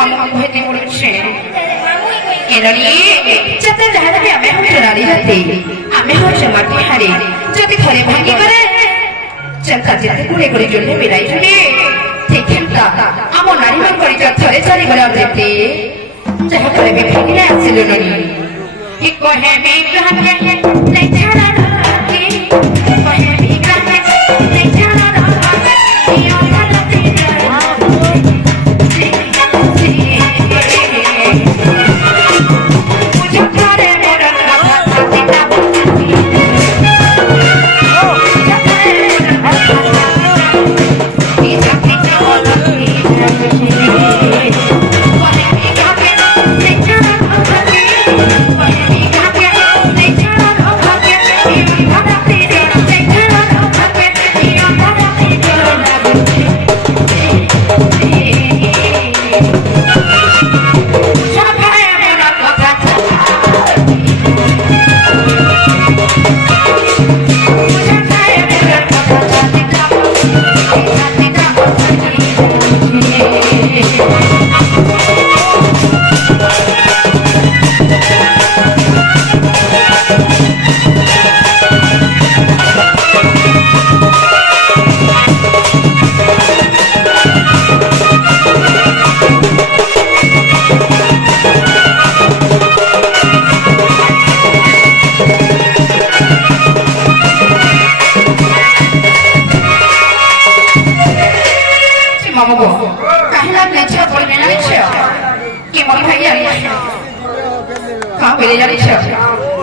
मामू कहते पड़े एरणी जते जहां भी हमें हम चुराली रहते हमें हो जमाती हारे जति थरे भागी करे चलता जिते गुड़े गुड़े जुड़े बिराई जुड़े ठीक है आम नारी मान परिचय थरे चली गला देते जहां थरे भी भागी ना आसिलो ननी एक कहे में कहा के नहीं छाड़ा के कहे में कहा के नहीं छाड़ा के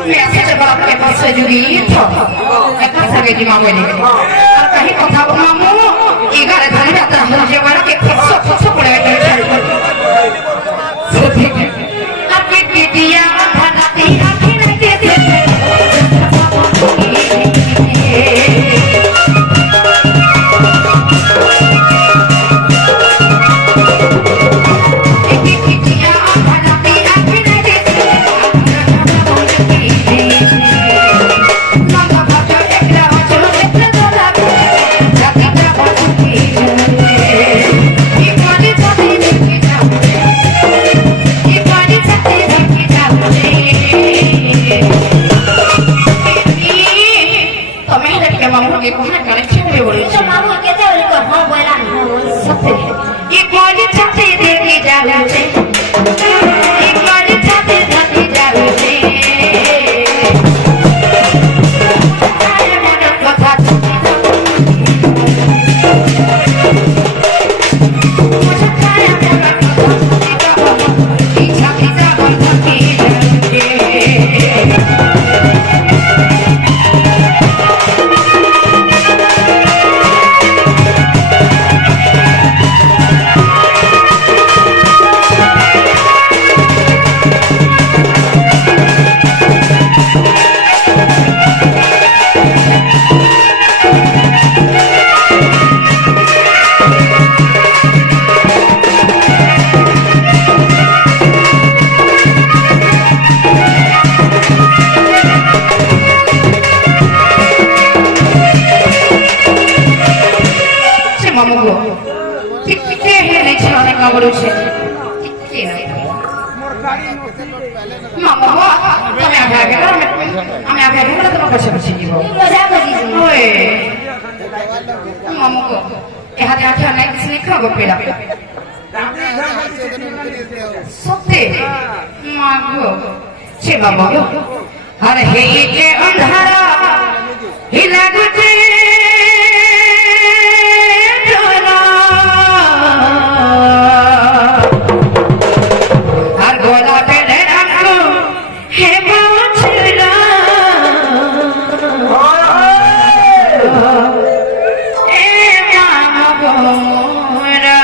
ये वाला तेरा कहीं कथा मामू एगारे धन यात्रा हो जे वाला के फसो फसो पड़े आपके बेटिया धरती आखी नहीं देती हर हे के अंधारा हिला गुटे हर गोला पे रंगो हे बाछड़ा ए मामा बोरा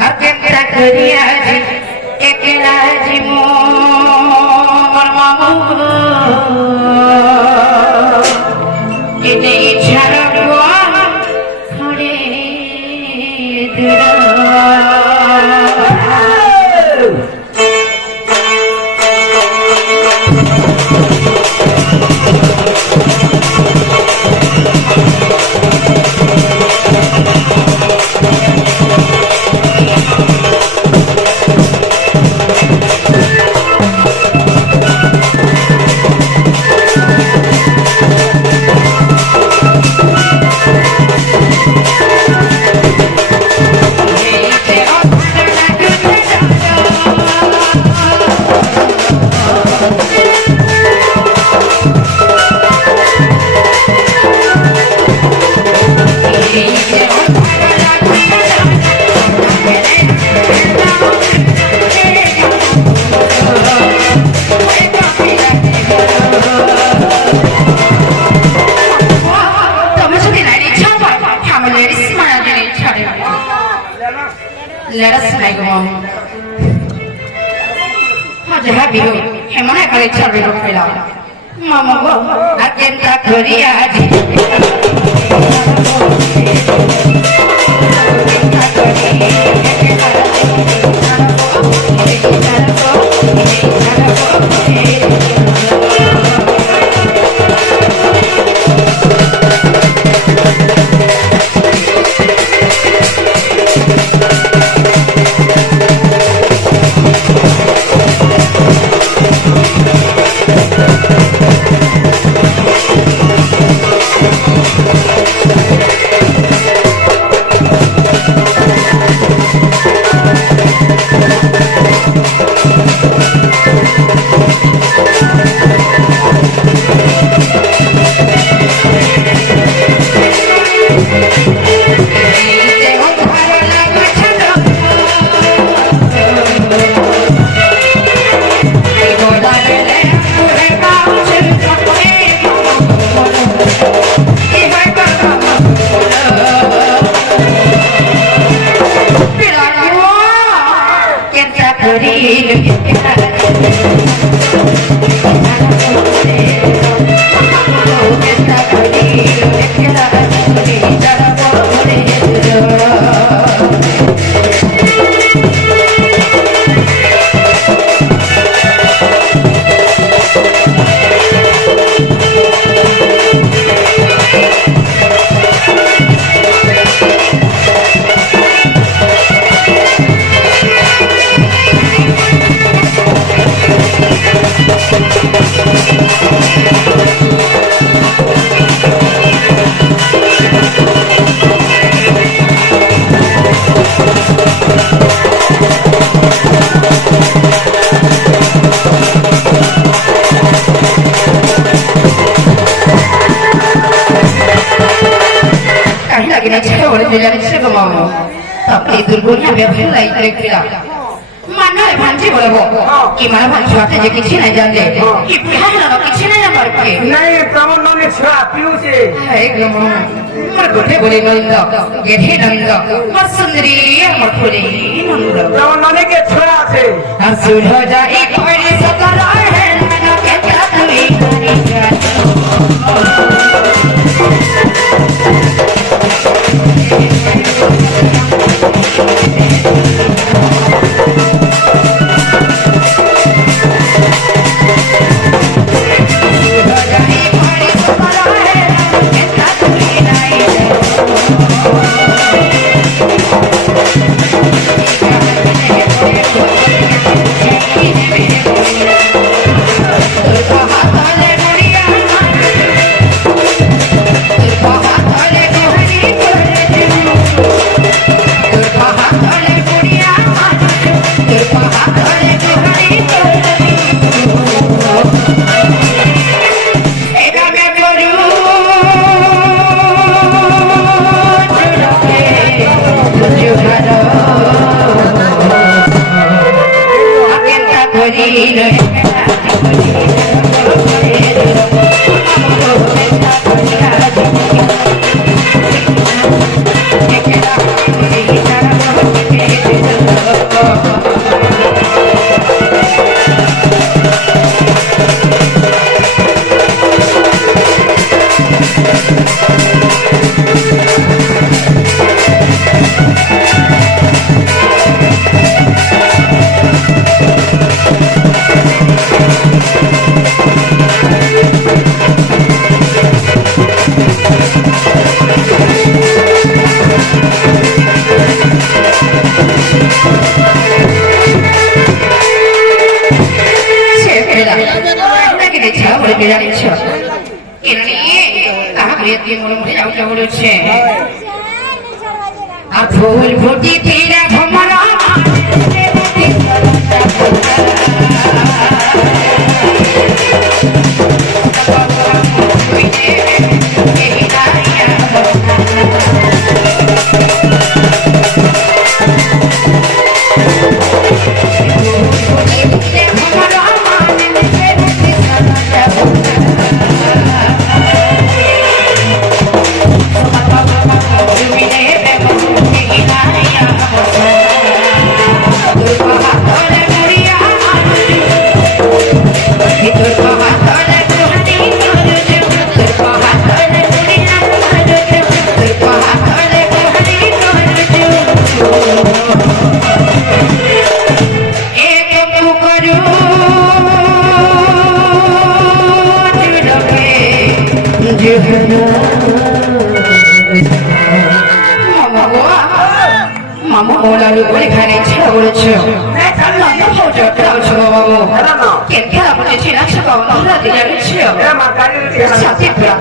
हर के करिया जी एकला जी मोर Let us make one. How to have you? Him on a great cherry of pillow. Mama, I can't talk to Tapi turbunya biar mulai kira-kira. Mana banci boleh bawa? Gimana banci waktu je kitchen aja deh. Ibu hanya nak kitchen aja baru pergi. नहीं प्रमोद ने छुआ पियो से Hai kamu, mergote boleh nanda, gede nanda, masundri amat boleh nanda. Pramod ने के छुआ से Asul hoja ikoi setara hai, mana kita tuh ikut. Atul budi tidak kemana. 마모라를 우리 간에 채워버렸죠. 내 자리 나도 호적 그러죠 마모. 하나 괜찮아 보지 지나치고 나라 되냐를 치요. 내 막가리를 띠 하나 사티프라.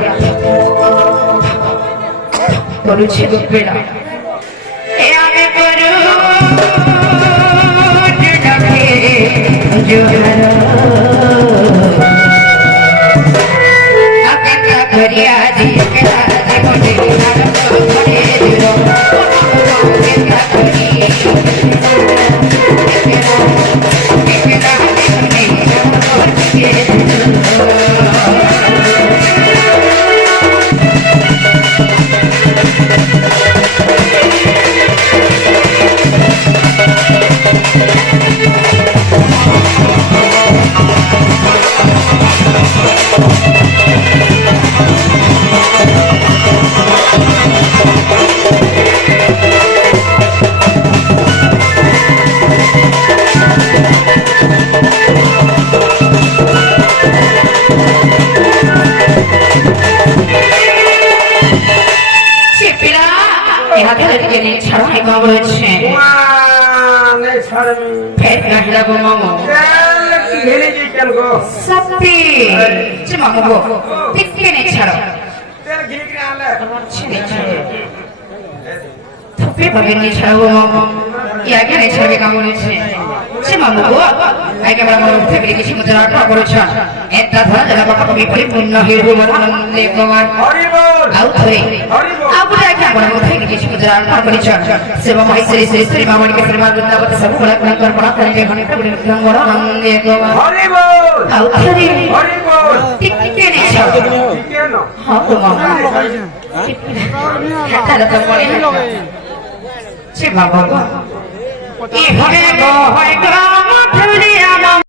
너를 취급해라. 애안의 버릇 주답해 주하라. 아깝다 그리야지 깨닫지 못해 나는 소리해주러 아깝다 그리 하늘에게 사랑이가 그렇지 내 사람이 배가 하라고 먹어 잘 내리지 있잖고 쌉디 좀 먹고 띠끼네 차로 때를 길게 할래 토피 버겠니 차로 먹어 이야기하네 차비가 그렇지 좀 먹고 아이가 말하면 부탁드리기 친구들 아까 그렇죠 애따 더하잖아 바꿔 미포리 분노 히루만 하는 내 동안 허리볼 아우토리 아부다기 한번 못하게 친구들 알파 그렇죠 세마마이 쓰리 마마니까 쓰리만 준다고 해서 뭐라 그런 걸 뭐라 그런 게 하니까 우리 그런 거라 하는 게 그만 허리볼 아우토리 허리볼 띠끼네 쳐 이게노 하고 막 하다던 거리 제발 봐봐 이 허리고 헐까 못하리야